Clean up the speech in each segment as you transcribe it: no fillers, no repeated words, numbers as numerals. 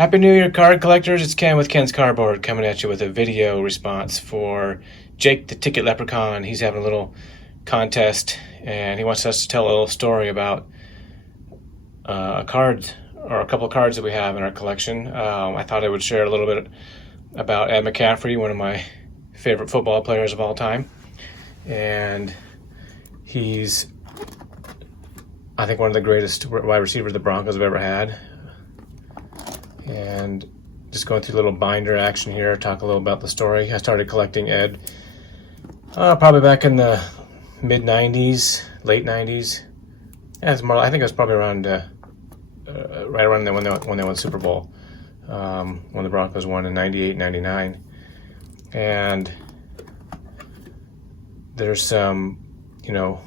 Happy New Year, card collectors. It's Ken with Ken's Cardboard coming at you with a video response for Jake the Ticket Leprechaun. He's having a little contest and he wants us to tell a little story about a card or a couple of cards that we have in our collection. I thought I would share a little bit about Ed McCaffrey, one of my favorite football players of all time. And he's, I think, one of the greatest wide receivers the Broncos have ever had. And just going through a little binder action here, talk a little about the story. I started collecting Ed probably back in the mid 90s, late 90s. Yeah, it's more, I think it was probably around right around when they won Super Bowl, when the Broncos won in 98, 99. And there's some, a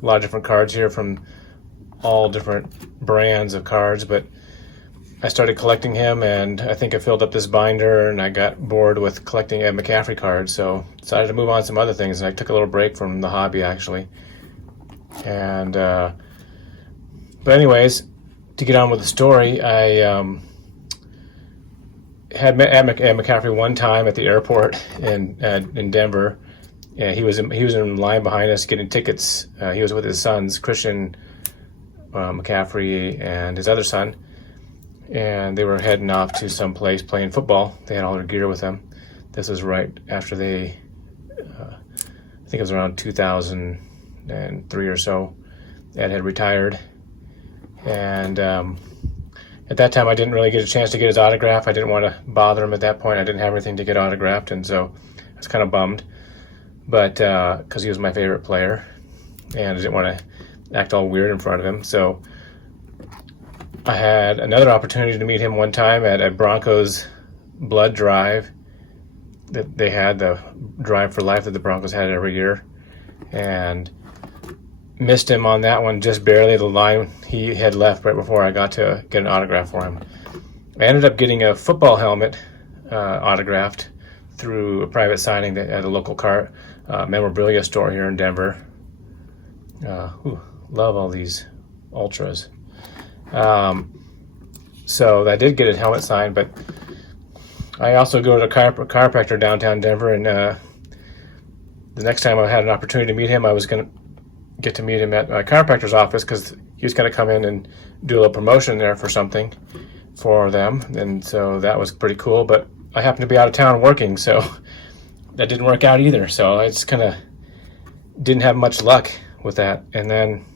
lot of different cards here from all different brands of cards, but I started collecting him, and I think I filled up this binder, and I got bored with collecting Ed McCaffrey cards, so decided to move on to some other things, and I took a little break from the hobby, actually. And but anyways, to get on with the story, I had met Ed McCaffrey one time at the airport in Denver. Yeah, he was in line behind us getting tickets. He was with his sons, Christian McCaffrey and his other son. And they were heading off to some place playing football. They had all their gear with them. This was right after they, I think it was around 2003 or so. Ed had retired. And at that time, I didn't really get a chance to get his autograph. I didn't want to bother him at that point. I didn't have anything to get autographed, and so I was kind of bummed. But because he was my favorite player, and I didn't want to act all weird in front of him. So I had another opportunity to meet him one time at a Broncos blood drive that they had, the Drive for Life that the Broncos had every year, and missed him on that one just barely. The line he had left right before I got to get an autograph for him. I ended up getting a football helmet autographed through a private signing at a local memorabilia store here in Denver. Love all these ultras. So I did get a helmet signed, but I also go to a chiropractor downtown Denver, and the next time I had an opportunity to meet him, I was going to get to meet him at a chiropractor's office because he was going to come in and do a little promotion there for something for them, and so that was pretty cool. But I happened to be out of town working, so that didn't work out either. So I just kind of didn't have much luck with that. And then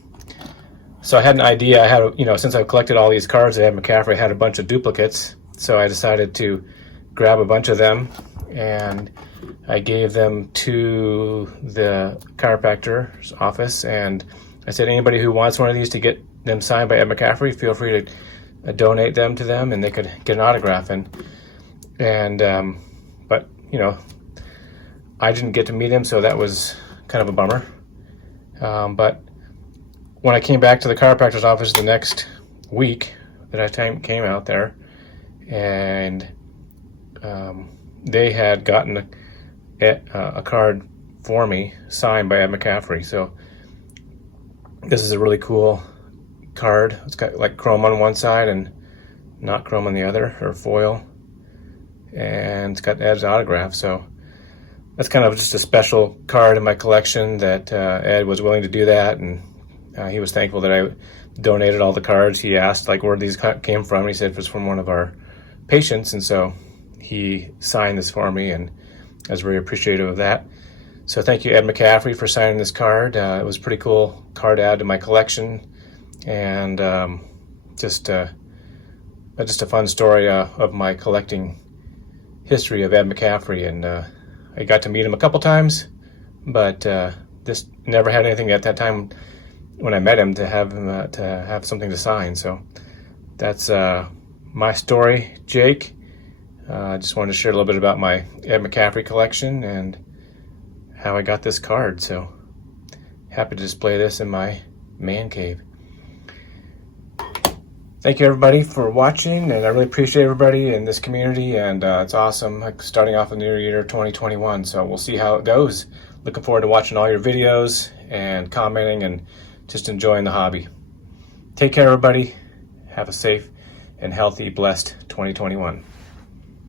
so I had an idea. I had, since I've collected all these cards at Ed McCaffrey, I had a bunch of duplicates. So I decided to grab a bunch of them, and I gave them to the chiropractor's office. And I said, anybody who wants one of these to get them signed by Ed McCaffrey, feel free to donate them to them, and they could get an autograph. But I didn't get to meet him, so that was kind of a bummer. But when I came back to the chiropractor's office the next week that I came out there, and they had gotten a card for me signed by Ed McCaffrey. So this is a really cool card. It's got like chrome on one side and not chrome on the other, or foil. And it's got Ed's autograph. So that's kind of just a special card in my collection that Ed was willing to do that, and he was thankful that I donated all the cards. He asked where these came from. He said it was from one of our patients, and so he signed this for me, and I was very appreciative of that. So thank you, Ed McCaffrey, for signing this card. It was a pretty cool card to add to my collection, and just a fun story of my collecting history of Ed McCaffrey. And I got to meet him a couple times, but this never had anything at that time when I met him to have something to sign. So that's my story, Jake. I just wanted to share a little bit about my Ed McCaffrey collection and how I got this card. So happy to display this in my man cave. Thank you, everybody, for watching, and I really appreciate everybody in this community, and it's awesome, starting off the new year 2021. So we'll see how it goes. Looking forward to watching all your videos and commenting and just enjoying the hobby. Take care, everybody. Have a safe and healthy, blessed 2021.